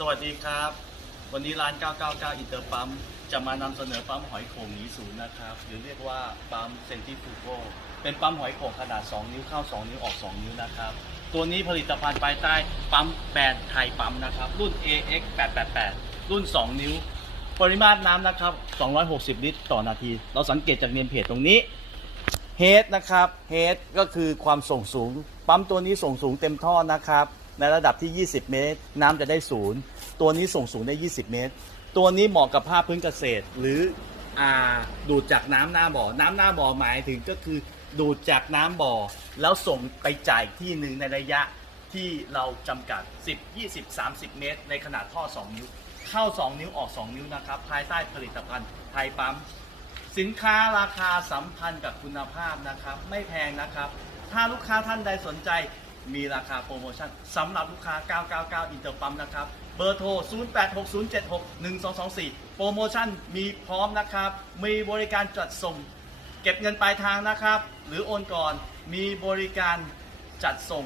สวัสดีครับ วันนี้ร้าน 999 อินเตอร์ปั๊ม จะมานำเสนอปั๊มหอยโข่งหนีศูนย์นะครับ หรือเรียกว่าปั๊มเซนติฟูโกเป็นปั๊มหอยโข่งขนาด 2 นิ้วเข้า 2 นิ้วออก 2 นิ้วนะครับ ตัวนี้ผลิตภัณฑ์ภายใต้ปั๊มแบรนด์ไทยปั๊มนะครับ รุ่น AX 888รุ่น 2 นิ้ว ปริมาตรน้ำนะครับ 260 ลิตรต่อนาที เราสังเกตจากเนียมเพจตรงนี้เฮดนะครับเฮดก็คือความส่งสูง ปั๊มตัวนี้ส่งสูงเต็มท่อนะครับ ในระดับที่ 20 เมตร น้ำจะได้ศูนย์ตัวนี้ส่งสูงได้ 20 เมตร ตัวนี้เหมาะกับภาคพื้นเกษตร หรืออ่าดูดจากน้ำหน้าบ่อ น้ำหน้าบ่อหมายถึงก็คือดูดจากน้ำบ่อ แล้วส่งไปจ่ายที่หนึ่งในระยะที่เราจำกัด 10 20 30 เมตร ในขนาดท่อ 2 นิ้ว เข้า 2 นิ้วออก 2 นิ้วนะครับ ภายใต้ผลิตภัณฑ์ไทยปั๊ม สินค้าราคาสัมพันธ์กับคุณภาพนะครับ ไม่แพงนะครับ ถ้าลูกค้าท่านใดสนใจ มีราคาโปรโมชั่นสำหรับลูกค้า 999 อินเตอร์ปั๊มนะครับ เบอร์โทร 0860761224 โปรโมชั่นมีพร้อมนะครับ มีบริการจัดส่ง เก็บเงินปลายทางนะครับ หรือโอนก่อน มีบริการจัดส่ง